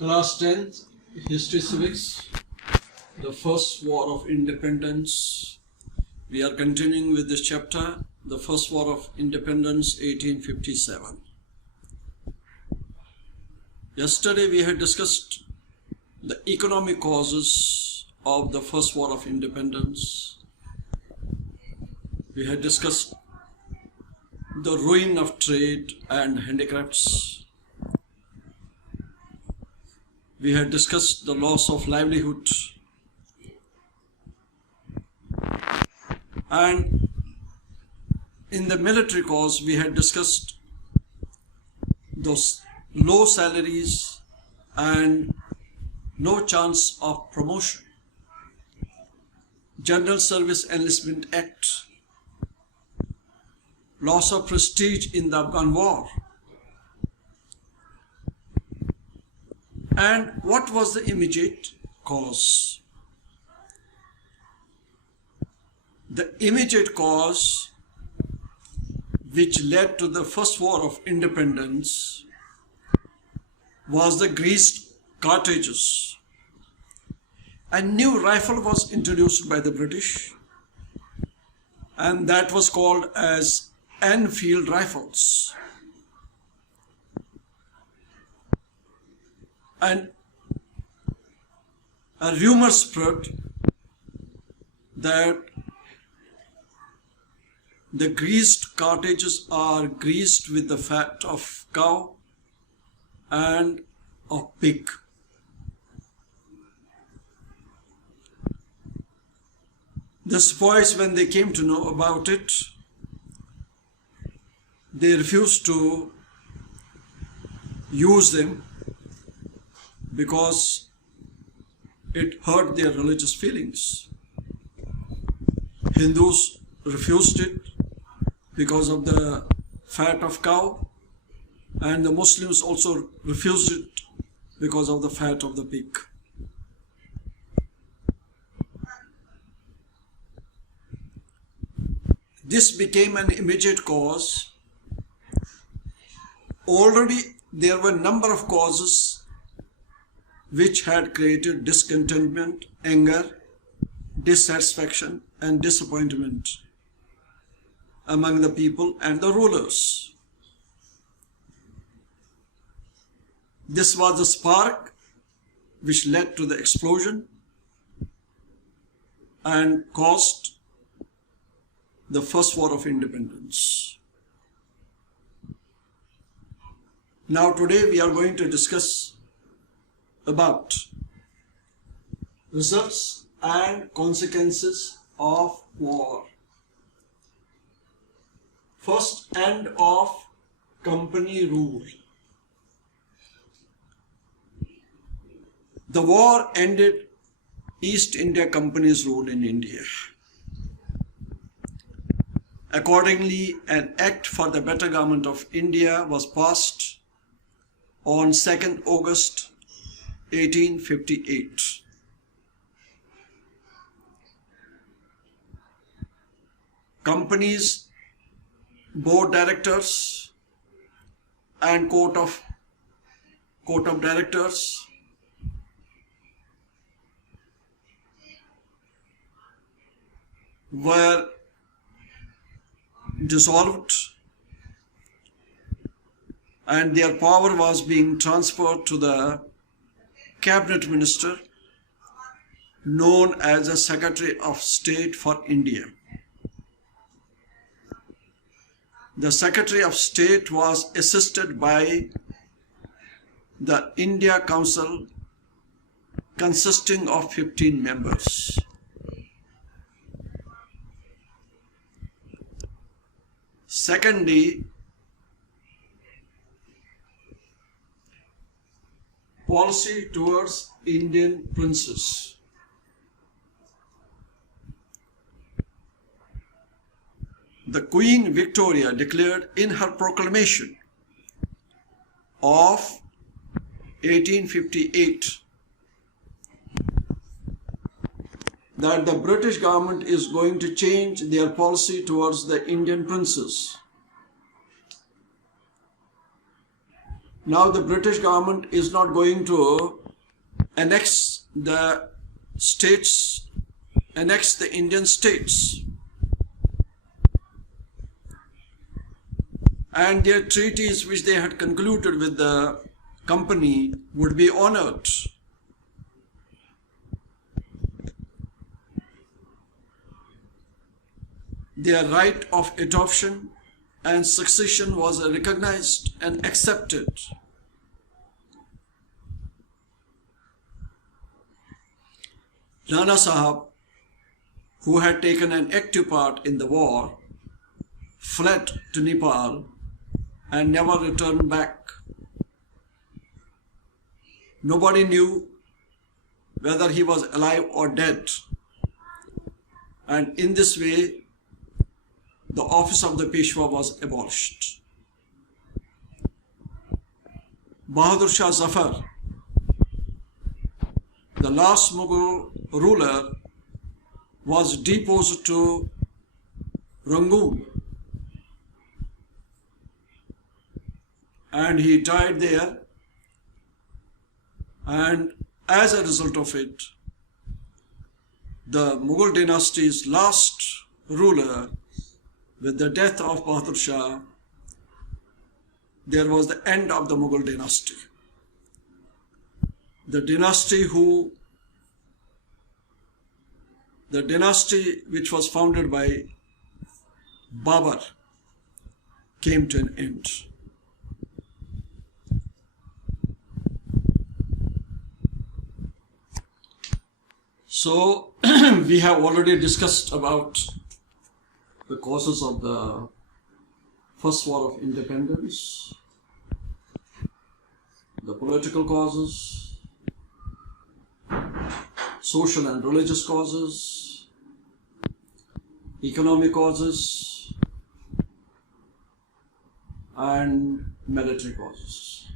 Class 10th, History Civics, the First War of Independence. We are continuing with this chapter, the First War of Independence, 1857. Yesterday we had discussed the economic causes of the First War of Independence. We had discussed the ruin of trade and handicrafts. We had discussed the loss of livelihood, and in the military cause we had discussed those low salaries and no chance of promotion. General Service Enlistment Act, loss of prestige in the Afghan war. And what was the immediate cause? The immediate cause which led to the First War of Independence was the greased cartridges. A new rifle was introduced by the British, and that was called as Enfield rifles. And a rumor spread that the greased cartridges are greased with the fat of cow and of pig. The sepoys, when they came to know about it, they refused to use them because it hurt their religious feelings. Hindus refused it because of the fat of cow, and the Muslims also refused it because of the fat of the pig. This became an immediate cause. Already there were a number of causes which had created discontentment, anger, dissatisfaction, and disappointment among the people and the rulers. This was the spark which led to the explosion and caused the First War of Independence. Now today we are going to discuss about results and consequences of war. First, end of company rule. The war ended East India Company's rule in India. Accordingly, an Act for the Better Government of India was passed on 2nd August 1858. Company's board directors and court of directors were dissolved, and their power was being transferred to the cabinet minister known as the Secretary of State for India. The Secretary of State was assisted by the India Council consisting of 15 members. Secondly, policy towards Indian princes. The Queen Victoria declared in her proclamation of 1858 that the British government is going to change their policy towards the Indian princes. Now the British government is not going to annex the states, annex the Indian states. And their treaties which they had concluded with the company would be honored. Their right of adoption and succession was recognized and accepted. Rana Sahab, who had taken an active part in the war, fled to Nepal and never returned back. Nobody knew whether he was alive or dead. And in this way, the office of the Peshwa was abolished. Bahadur Shah Zafar, the last Mughal ruler, was deposed to Rangoon, and he died there, and as a result of it, the Mughal dynasty's last ruler, with the death of Bahadur Shah, there was the end of the Mughal dynasty. The dynasty which was founded by Babur came to an end. So we have already discussed about the causes of the First War of Independence, the political causes, social and religious causes, economic causes, and military causes.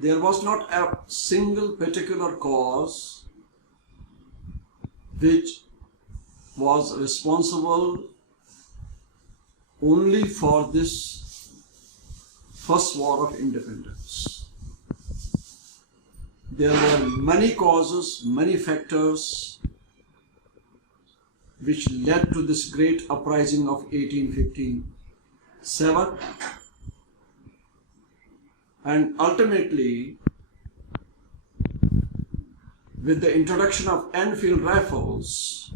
There was not a single particular cause which was responsible only for this First War of Independence. There were many causes, many factors which led to this great uprising of 1857, and ultimately, with the introduction of Enfield rifles,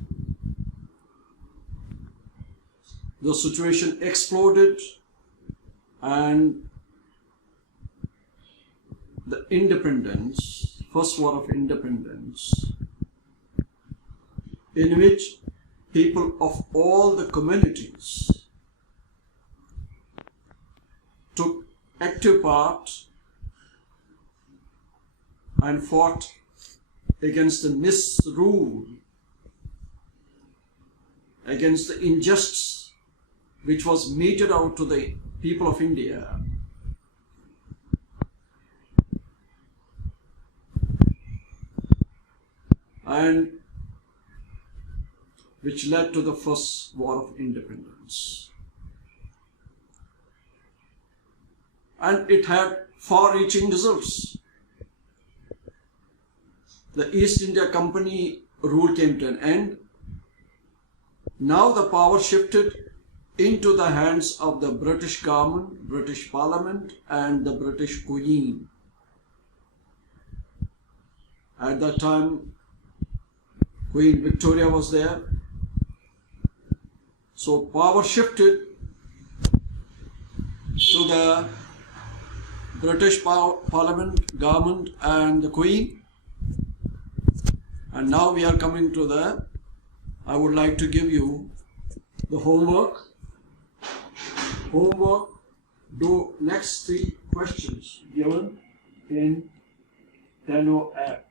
the situation exploded, and the independence, First War of Independence, in which people of all the communities took active part and fought against the misrule, against the injustice which was meted out to the people of India. And which led to the First War of Independence. And it had far-reaching results. The East India Company rule came to an end. Now the power shifted into the hands of the British government, British Parliament, and the British Queen. At that time, Queen Victoria was there. So power shifted to the British Parliament, government, and the Queen. And now we are coming to I would like to give you the homework. Do next 3 questions given in Tenno app.